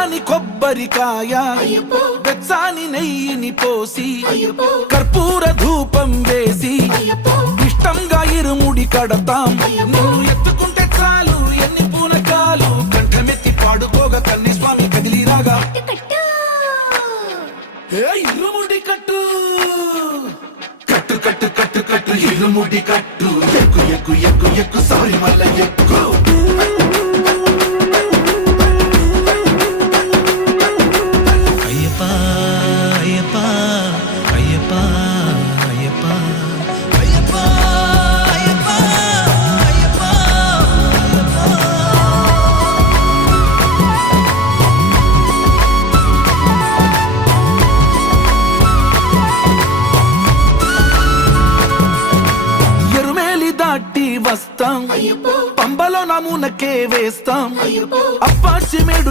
కమ్మని కొబ్బరికాయ వెచ్చాని నెయ్యిని పోసి కర్పూర ధూపం వేసి ఇష్టంగా ఇరుముడి కడతాం. నువ్వు ఎత్తుకుంటే చాలు ఎన్ని పూనకాలు కంఠమెత్తి పాడుకోగా కన్ని స్వామి కదిలిరాగా ఇరుముడి కట్టు కట్టు కట్టు కట్టు కట్టు ఇరుముడి కట్టు ఎక్కు ఎక్కు ఎక్కు ఎక్కు సారి మల్ల ఎక్కు. వస్తాం పంబలో నమూనకే వేస్తాం అప్పాచి మేడు